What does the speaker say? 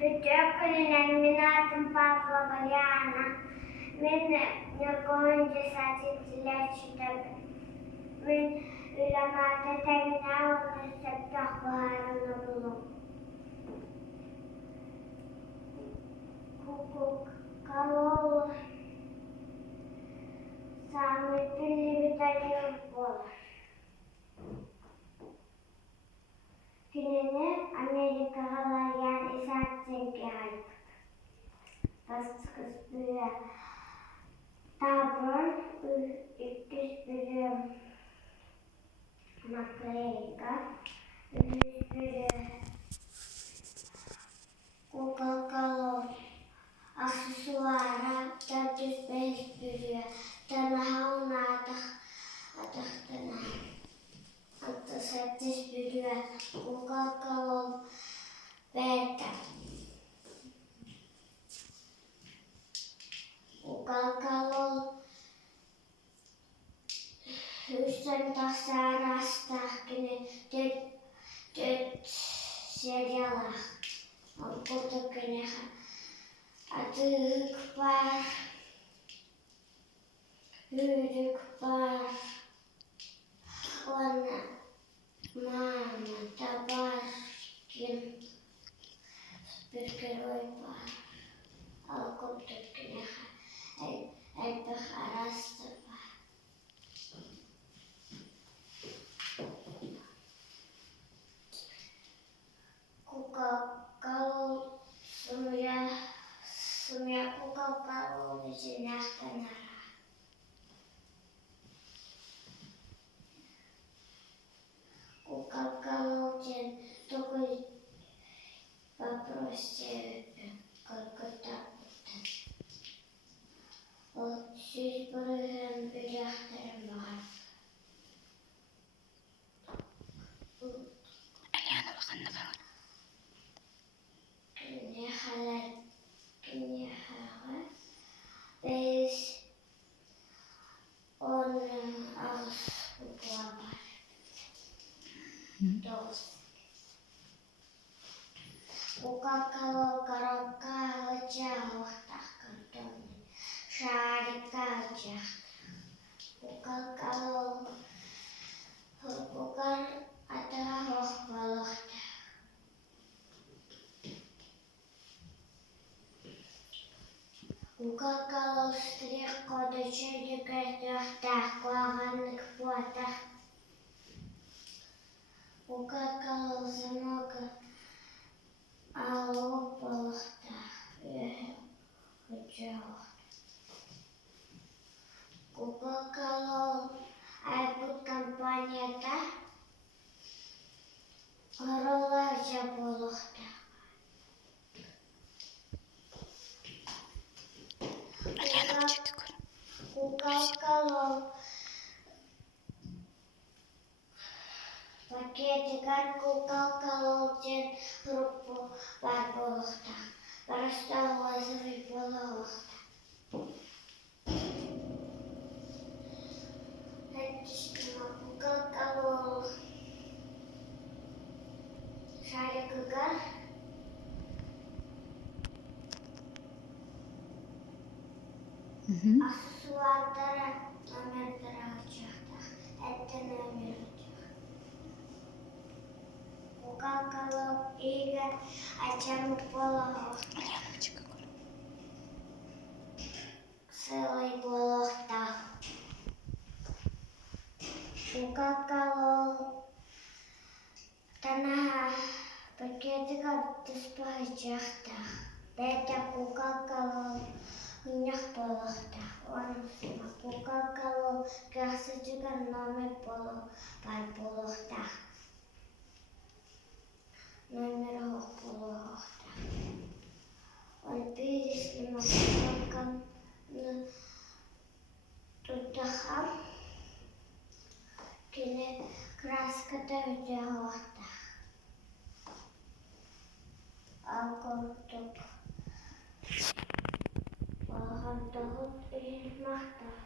Jokainen minä Pavlova Jaana. Minä kohdin saatiin lähtsytä. Minä ylämaata tein aulassa tahvaarana lulo. Kukukalolla. Saamme pilvitä juurpuolella. Kynene Amerikalla jääni saatsenkin aikaa. Vastaskas pyhä. Taapron ykköspyhä. Makleika. Ykköspyhä. Kukakalo. Asu suoraan. Täytyspyhä. Tänä haunaata. Tänään. Mutta sättispyhä. Kukakalo. Vetä. Kukakalo. Hyssän tasarastahkinen. Tyt siellä. On kutukinen. Atykpar. Hyydykpar. On maailman taparskin. Pyrkiroipar. Alkutukinen. Eipä harastapar. Kukakalo. Sumia kukakalo olisi nähtänä. Kukakalojen tokoi paproisse kalkotaputta. Olet syysporyhön pidähtelmään. Eliana bakanna bakan. Kynjähälä. Veis on askupuolella. Dos. Kukakalo karokkaa jauhtahkan tonne. Saadikkaa jahtaa. Kukakalo. Kukar ataa hohvalohtaa. Kukakalo striekkoa tyydykäistä johtaa kuahannek puolta. Kukakalo sanoka alupolohtaa yöhön hujauhtaa. Kukakalo aiput kampanjata. Horolaisia polohtaa. Kukakalo. Pakeetikan kukakalojen ruppu varpolohtaa. Varastaulaisen polohtaa. Hetkistuma kukakalo. Saadikukar. Asusuantara namertarautsahtaa. Kukakalo ikä ajamu polohtaa. Se oli polohtaa. Kukakalo tänään paketti kattis paitsahtaa. Petä kukakalo hunjah polohtaa. On sama kukakalo käsitykan nome polohtaa. Numero polohtaa. On piirislimä kukakalo tuttaha. Kine kraska täytyy hohtaa. Alkoituk. Pahan tahot ei mahtaa.